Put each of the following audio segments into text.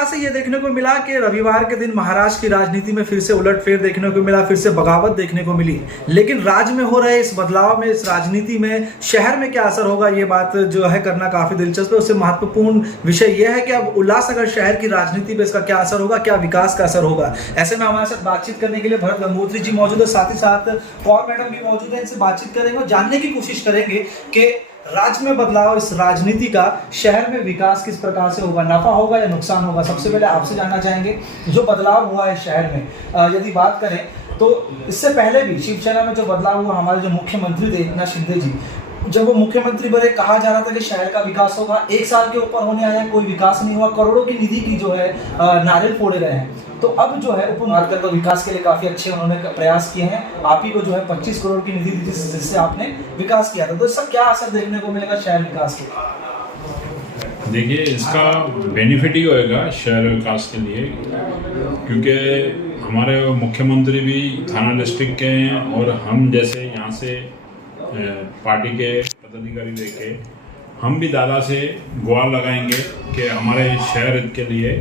प्रकार से ये देखने को मिला कि रविवार के दिन महाराष्ट्र की राजनीति में फिर से उलटफेर देखने को मिला, फिर से बगावत देखने को मिली। लेकिन राज्य में हो रहे इस बदलाव में, इस राजनीति में शहर में क्या असर होगा, ये बात जो है करना काफी दिलचस्प है। उससे महत्वपूर्ण विषय यह है कि अब उल्लासनगर शहर की राजनीति पे इसका क्या असर होगा, क्या विकास का असर होगा। ऐसे में हमारे साथ बातचीत करने के लिए भरत गंगोत्री जी मौजूद है, साथ ही साथ कौर मैडम भी मौजूद है। इनसे बातचीत करेंगे और जानने की कोशिश करेंगे कि राज्य में बदलाव, इस राजनीति का शहर में विकास किस प्रकार से होगा, नफा होगा या नुकसान होगा। सबसे पहले आपसे जानना चाहेंगे जो बदलाव हुआ है शहर में, यदि बात करें तो इससे पहले भी शिवसेना में जो बदलाव हुआ, हमारे जो मुख्यमंत्री थे एकनाथ शिंदे जी, जब वो मुख्यमंत्री बने कहा जा रहा था कि शहर का विकास होगा, 1 साल के ऊपर होने आया, कोई विकास नहीं हुआ, करोड़ों की निधि की जो है नारियल फोड़े गए हैं। तो अब जो है उप मुख्यमंत्री तो विकास के लिए काफी अच्छे उन्होंने प्रयास किए हैं। आप ही को जो है 25 करोड़ की निधि दी जिससे आपने विकास किया था। तो इसका क्या असर देखने को मिलेगा शहर विकास के? देखिए, इसका बेनिफिट ही होएगा शहर विकास के लिए, क्योंकि हमारे मुख्यमंत्री भी थाना डिस्ट्रिक्ट के हैं और हम जैसे यहाँ से पार्टी के पदाधिकारी लेके हम भी दादा से गुहार लगाएंगे कि हमारे शहर के लिए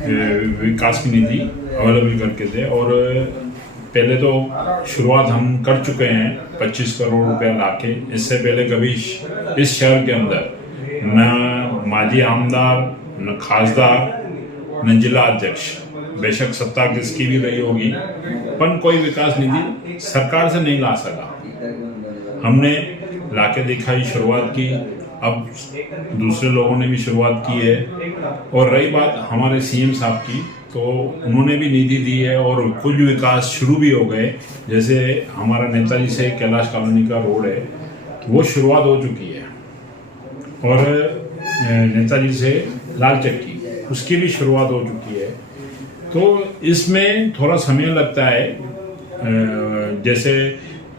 विकास की निधि अवेलेबल करके दे। और पहले तो शुरुआत हम कर चुके हैं 25 करोड़ रुपया लाके। इससे पहले कभी इस शहर के अंदर न माजी आमदार, न खासदार, न जिला अध्यक्ष, बेशक सत्ता किसकी भी रही होगी, पर कोई विकास निधि सरकार से नहीं ला सका। हमने लाके दिखाई, शुरुआत की, अब दूसरे लोगों ने भी शुरुआत की है। और रही बात हमारे सीएम साहब की, तो उन्होंने भी निधि दी है और कुछ विकास शुरू भी हो गए। जैसे हमारा नेताजी से कैलाश कॉलोनी का रोड है, वो शुरुआत हो चुकी है, और नेताजी से लाल चक्की, उसकी भी शुरुआत हो चुकी है। तो इसमें थोड़ा समय लगता है, जैसे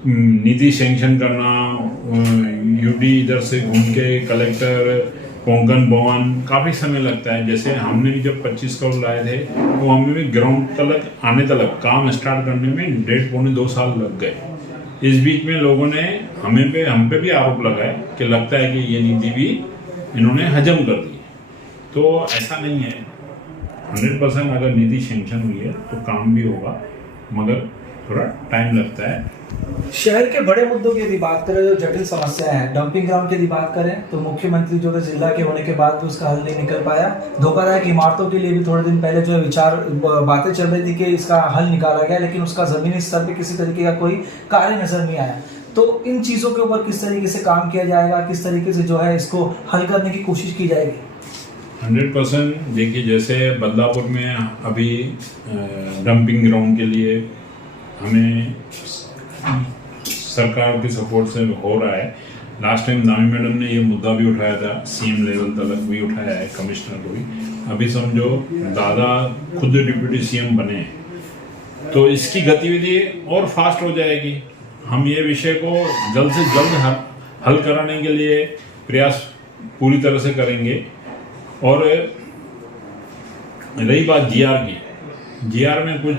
निधि सैंक्शन करना, यूडी इधर से घूम के कलेक्टर, कोंकण भवन, काफ़ी समय लगता है। जैसे हमने भी जब 25 करोड़ लाए थे तो हमें भी ग्राउंड तक आने तक काम स्टार्ट करने में 1.5-2 साल लग गए। इस बीच में लोगों ने हम पे भी आरोप लगाए कि लगता है कि ये निधि भी इन्होंने हजम कर दी। तो ऐसा नहीं है, 100% अगर निधि सैंक्शन हुई है तो काम भी होगा, मगर थोड़ा टाइम लगता है। शहर के बड़े मुद्दों की यदि बात करें, जो जटिल समस्या है, डंपिंग ग्राउंड की यदि बात करें तो मुख्यमंत्री जो है जिला के होने के बाद भी उसका हल नहीं निकल पाया। धोखादायक इमारतों के लिए भी थोड़े दिन पहले जो है बातें चल रही थी कि इसका हल निकाला गया, लेकिन उसका जमीनी स्तर पे किसी तरीके का कोई कार्य नजर नहीं आया। तो इन चीज़ों के ऊपर किस तरीके से काम किया जाएगा, किस तरीके से जो है इसको हल करने की कोशिश की जाएगी? 100% देखिए, जैसे बदलापुर में अभी डंपिंग ग्राउंड के लिए हमें सरकार के सपोर्ट से हो रहा है। लास्ट टाइम नामी मैडम ने ये मुद्दा भी उठाया था, सीएम लेवल तक भी उठाया है, कमिश्नर को भी। अभी समझो दादा खुद डिप्यूटी सीएम बने हैं, तो इसकी गतिविधि और फास्ट हो जाएगी। हम ये विषय को जल्द से जल्द हल कराने के लिए प्रयास पूरी तरह से करेंगे। और रही बात जीआर की, जीआर में कुछ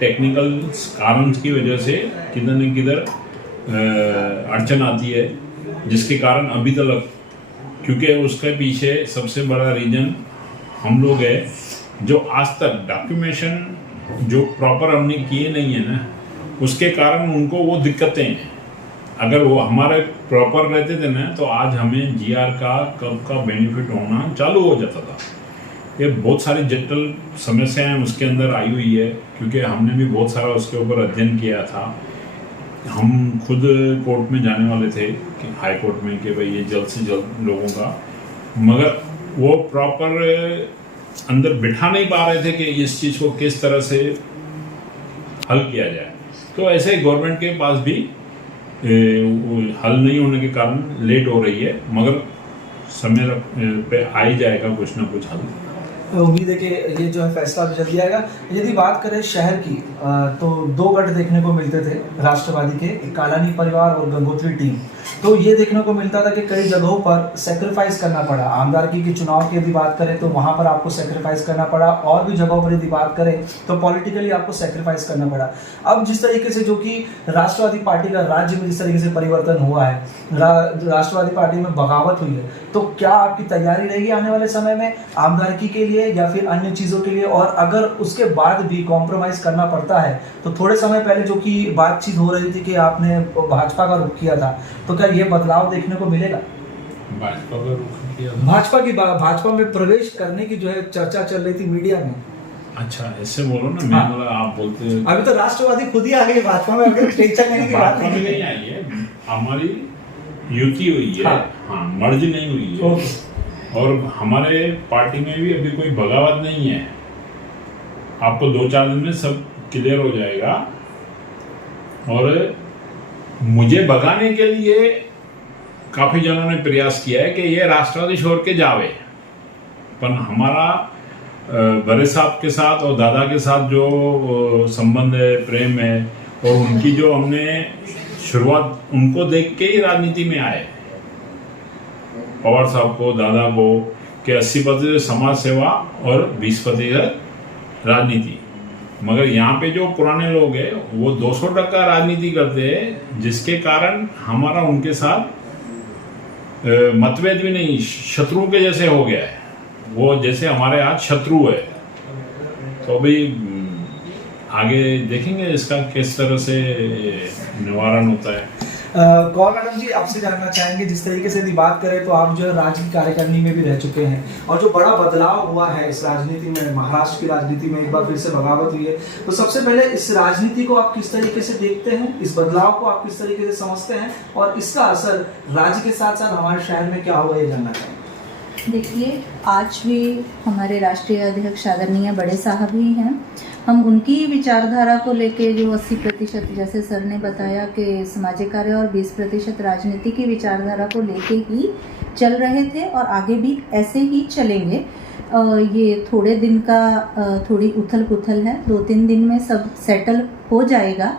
टेक्निकल कारण की वजह से किधर न किधर अड़चन आती है, जिसके कारण अभी तक, क्योंकि उसके पीछे सबसे बड़ा रीजन हम लोग है, जो आज तक डॉक्यूमेंटेशन जो प्रॉपर हमने किए नहीं है ना, उसके कारण उनको वो दिक्कतें हैं। अगर वो हमारे प्रॉपर रहते थे ना, तो आज हमें जीआर का कब का बेनिफिट होना चालू हो जाता था। ये बहुत सारी जटिल समस्याएं उसके अंदर आई हुई है, क्योंकि हमने भी बहुत सारा उसके ऊपर अध्ययन किया था। हम खुद कोर्ट में जाने वाले थे कि हाई कोर्ट में, कि भाई ये जल्द से जल्द लोगों का, मगर वो प्रॉपर अंदर बिठा नहीं पा रहे थे कि इस चीज़ को किस तरह से हल किया जाए। तो ऐसे गवर्नमेंट के पास भी हल नहीं होने के कारण लेट हो रही है, मगर समय पे आ ही जाएगा कुछ ना कुछ हल। उम्मीद है कि ये जो है फैसला भी जल्दी आएगा। यदि बात करें शहर की, तो 2 गढ़ देखने को मिलते थे राष्ट्रवादी के, एक कालानी परिवार और गंगोत्री टीम। तो ये देखने को मिलता था कि कई जगहों पर सेक्रीफाइस करना पड़ा। आमदारकी के चुनाव की यदि बात करें तो वहाँ पर आपको सेक्रीफाइस करना पड़ा, और भी जगहों पर यदि बात करें तो पॉलिटिकली आपको सेक्रीफाइस करना पड़ा। अब जिस तरीके से जो कि राष्ट्रवादी पार्टी का राज्य में जिस तरीके से परिवर्तन हुआ है, राष्ट्रवादी पार्टी में बगावत हुई है, तो क्या आपकी तैयारी रहेगी आने वाले समय में आमदारकी के लिए या फिर अन्य चीज़ों के लिए? और अगर उसके बाद भी कॉम्प्रोमाइज़ करना पड़ता है, तो थोड़े समय पहले जो कि बातचीत हो रही थी कि आपने भाजपा का रुख किया था, तो क्या ये बदलाव देखने को मिलेगा? भाजपा का रुख किया, भाजपा में प्रवेश करने की जो है चर्चा चल रही थी मीडिया में। अच्छा ऐसे बोलो ना, मैं बोला आप बोलते हैं अभी तो राष्ट्रवादी खुद ही आ गई भाजपा में, अगर टेंशन लेने की बात भाजपा में नहीं आई है, हमारी युति हुई है। हाँ, मर्ज नहीं हुई है। और हमारे पार्टी में भी अभी कोई बगावत नहीं है। आपको 2-4 दिन में सब क्लियर हो जाएगा। और मुझे भगाने के लिए काफी जनों ने प्रयास किया है कि ये राष्ट्रवादी छोड़ के जावे, पर हमारा बड़े साहब के साथ और दादा के साथ जो संबंध है, प्रेम है, और उनकी जो हमने शुरुआत उनको देख के ही राजनीति में आए। पवार साहब को, दादा को, कि 80% समाज सेवा और 20% राजनीति। मगर यहाँ पे जो पुराने लोग हैं वो 200% राजनीति करते हैं, जिसके कारण हमारा उनके साथ मतभेद भी नहीं, शत्रु के जैसे हो गया है। वो जैसे हमारे आज शत्रु है। तो अभी आगे देखेंगे इसका किस तरह से निवारण होता है। कौर मैडम जी, आपसे जानना चाहेंगे, जिस तरीके से यदि बात करें तो आप जो है राज्य की कार्यकारिणी में भी रह चुके हैं, और जो बड़ा बदलाव हुआ है इस राजनीति में, महाराष्ट्र की राजनीति में एक बार फिर से बगावत हुई है, तो सबसे पहले इस राजनीति को आप किस तरीके से देखते हैं, इस बदलाव को आप किस तरीके से समझते हैं, और इसका असर राज्य के साथ साथ हमारे शहर में क्या होगा, ये जानना चाहेंगे। देखिए, आज भी हमारे राष्ट्रीय अध्यक्ष आदरणीय बड़े साहब ही हैं। हम उनकी विचारधारा को लेके जो 80% जैसे सर ने बताया कि सामाजिक कार्य और 20% राजनीति की विचारधारा को लेके ही चल रहे थे, और आगे भी ऐसे ही चलेंगे। ये थोड़े दिन का थोड़ी उथल पुथल है, 2-3 दिन में सब सेटल हो जाएगा।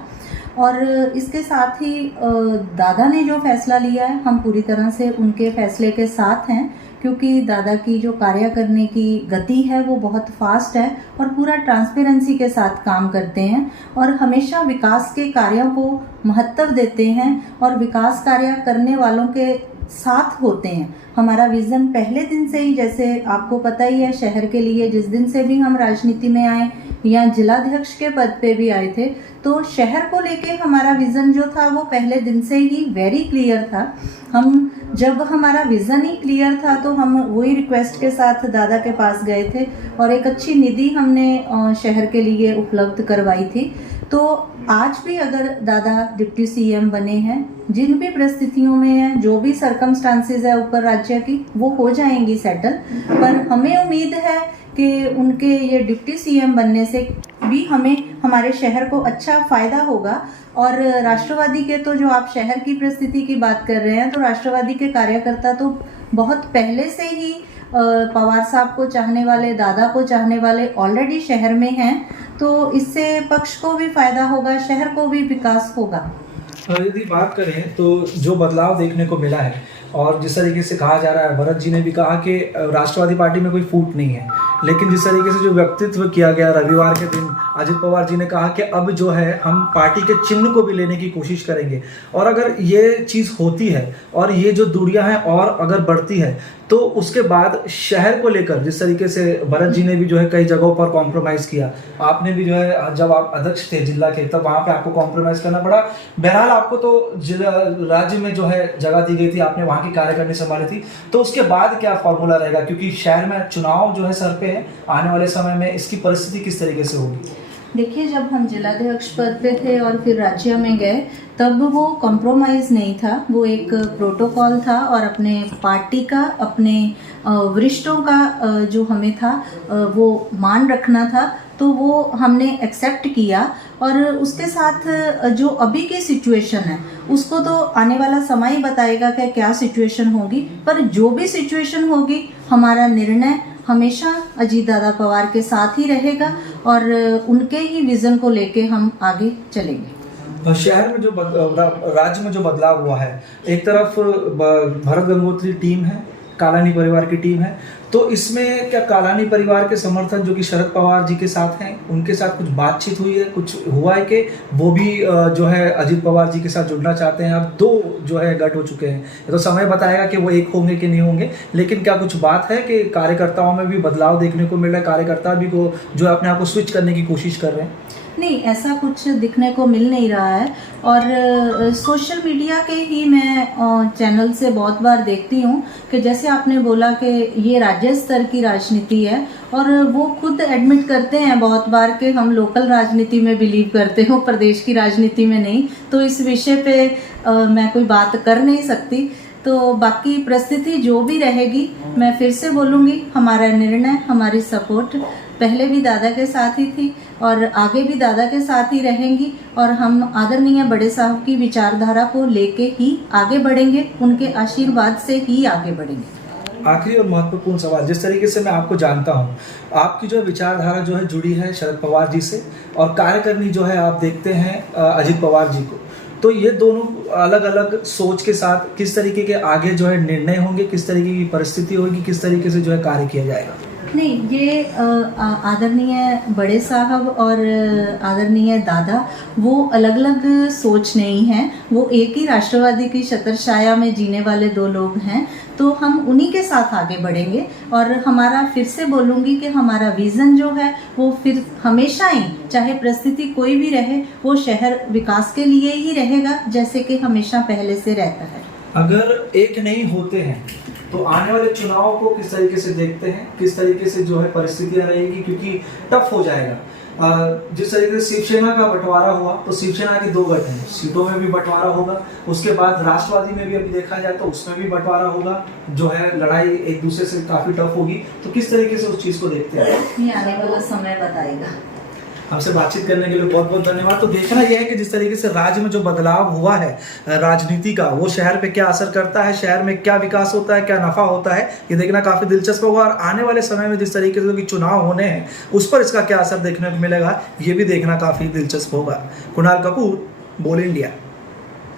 और इसके साथ ही दादा ने जो फैसला लिया है, हम पूरी तरह से उनके फैसले के साथ हैं, क्योंकि दादा की जो कार्य करने की गति है वो बहुत फास्ट है, और पूरा ट्रांसपेरेंसी के साथ काम करते हैं, और हमेशा विकास के कार्यों को महत्व देते हैं, और विकास कार्य करने वालों के साथ होते हैं। हमारा विज़न पहले दिन से ही, जैसे आपको पता ही है, शहर के लिए जिस दिन से भी हम राजनीति में आए या जिलाध्यक्ष के पद पे भी आए थे, तो शहर को लेके हमारा विज़न जो था वो पहले दिन से ही वेरी क्लियर था। हम जब हमारा विज़न ही क्लियर था तो हम वही रिक्वेस्ट के साथ दादा के पास गए थे, और एक अच्छी निधि हमने शहर के लिए उपलब्ध करवाई थी। तो आज भी अगर दादा डिप्टी सीएम बने हैं, जिन भी परिस्थितियों में हैं, जो भी सर्कमस्टांसेस है ऊपर राज्य की, वो हो जाएंगी सेटल। पर हमें उम्मीद है कि उनके ये डिप्टी सीएम बनने से भी हमें, हमारे शहर को अच्छा फ़ायदा होगा। और राष्ट्रवादी के तो, जो आप शहर की परिस्थिति की बात कर रहे हैं, तो राष्ट्रवादी के कार्यकर्ता तो बहुत पहले से ही पवार साहब को चाहने वाले, दादा को चाहने वाले ऑलरेडी शहर में हैं। तो इससे पक्ष को भी फ़ायदा होगा, शहर को भी विकास होगा। यदि बात करें तो जो बदलाव देखने को मिला है, और जिस तरीके से कहा जा रहा है, भरत जी ने भी कहा कि राष्ट्रवादी पार्टी में कोई फूट नहीं है, लेकिन जिस तरीके से जो व्यक्तित्व किया गया रविवार के दिन, अजित पवार जी ने कहा कि अब जो है हम पार्टी के चिन्ह को भी लेने की कोशिश करेंगे। और अगर ये चीज़ होती है और ये जो दूरियां हैं और अगर बढ़ती है, तो उसके बाद शहर को लेकर जिस तरीके से भरत जी ने भी जो है कई जगहों पर कॉम्प्रोमाइज़ किया, आपने भी जो है, जब आप अध्यक्ष थे जिला के, तब वहाँ पे आपको कॉम्प्रोमाइज़ करना पड़ा। बहरहाल आपको तो जिला राज्य में जो है जगह दी गई थी, आपने वहाँ की कार्यकारिणी संभाली थी, तो उसके बाद क्या फॉर्मूला रहेगा, क्योंकि शहर में चुनाव जो है सर पे है आने वाले समय में, इसकी परिस्थिति किस तरीके से होगी? देखिए, जब हम जिलाध्यक्ष पद पे थे और फिर राज्य में गए, तब वो कॉम्प्रोमाइज़ नहीं था, वो एक प्रोटोकॉल था, और अपने पार्टी का, अपने वरिष्ठों का जो हमें था वो मान रखना था, तो वो हमने एक्सेप्ट किया। और उसके साथ जो अभी की सिचुएशन है उसको तो आने वाला समय ही बताएगा कि क्या सिचुएशन होगी, पर जो भी सिचुएशन होगी, हमारा निर्णय हमेशा अजीत दादा पवार के साथ ही रहेगा, और उनके ही विज़न को लेके हम आगे चलेंगे। शहर में जो राज्य में जो बदलाव हुआ है, एक तरफ भरत गंगोत्री टीम है, कालानी परिवार की टीम है, तो इसमें क्या कालानी परिवार के समर्थक जो कि शरद पवार जी के साथ हैं, उनके साथ कुछ बातचीत हुई है, कुछ हुआ है कि वो भी जो है अजित पवार जी के साथ जुड़ना चाहते हैं? अब दो जो है गठ हो चुके हैं, ये तो समय बताएगा कि वो एक होंगे कि नहीं होंगे, लेकिन क्या कुछ बात है कि कार्यकर्ताओं में भी बदलाव देखने को मिल रहा है, कार्यकर्ता भी को जो है अपने आप को स्विच करने की कोशिश कर रहे हैं? नहीं, ऐसा कुछ दिखने को मिल नहीं रहा है। और सोशल मीडिया के ही मैं चैनल से बहुत बार देखती हूँ कि जैसे आपने बोला कि ये राज्य स्तर की राजनीति है, और वो खुद एडमिट करते हैं बहुत बार कि हम लोकल राजनीति में बिलीव करते हो, प्रदेश की राजनीति में नहीं। तो इस विषय पे मैं कोई बात कर नहीं सकती। तो बाकी परिस्थिति जो भी रहेगी, मैं फिर से बोलूँगी, हमारा निर्णय, हमारी सपोर्ट पहले भी दादा के साथ ही थी और आगे भी दादा के साथ ही रहेंगी, और हम आदरणीय बड़े साहब की विचारधारा को लेके ही आगे बढ़ेंगे, उनके आशीर्वाद से ही आगे बढ़ेंगे। आखिरी और महत्वपूर्ण सवाल, जिस तरीके से मैं आपको जानता हूँ, आपकी जो विचारधारा जो है जुड़ी है शरद पवार जी से, और कार्यकारिणी जो है आप देखते हैं अजित पवार जी को, तो ये दोनों अलग अलग सोच के साथ किस तरीके के आगे जो है निर्णय होंगे, किस तरीके की परिस्थिति होगी, किस तरीके से जो है कार्य किया जाएगा? नहीं, ये आदरणीय बड़े साहब और आदरणीय दादा वो अलग अलग सोच नहीं है, वो एक ही राष्ट्रवादी की छत्रछाया में जीने वाले दो लोग हैं। तो हम उन्हीं के साथ आगे बढ़ेंगे, और हमारा, फिर से बोलूँगी कि हमारा विज़न जो है वो फिर हमेशा ही, चाहे परिस्थिति कोई भी रहे, वो शहर विकास के लिए ही रहेगा, जैसे कि हमेशा पहले से रहता है। अगर एक नहीं होते हैं तो आने वाले चुनाव को किस तरीके से देखते हैं, किस तरीके से जो है परिस्थितियां रहेगी, क्योंकि टफ हो जाएगा। जिस तरीके से शिवसेना का बंटवारा हुआ, तो शिवसेना की दो गठ हैं, सीटों में भी बंटवारा होगा, उसके बाद राष्ट्रवादी में भी अभी देखा जाए तो उसमें भी बंटवारा होगा, जो है लड़ाई एक दूसरे से काफी टफ होगी। तो किस तरीके से उस चीज को देखते हैं? ये आने वाला समय बताएगा। हमसे बातचीत करने के लिए बहुत बहुत धन्यवाद। तो देखना यह है कि जिस तरीके से राज्य में जो बदलाव हुआ है राजनीति का, वो शहर पे क्या असर करता है, शहर में क्या विकास होता है, क्या नफा होता है, ये देखना काफी दिलचस्प होगा। और आने वाले समय में जिस तरीके से चुनाव होने हैं, उस पर इसका क्या असर देखने को मिलेगा, ये भी देखना काफी दिलचस्प होगा। कुणाल कपूर, बोल इंडिया।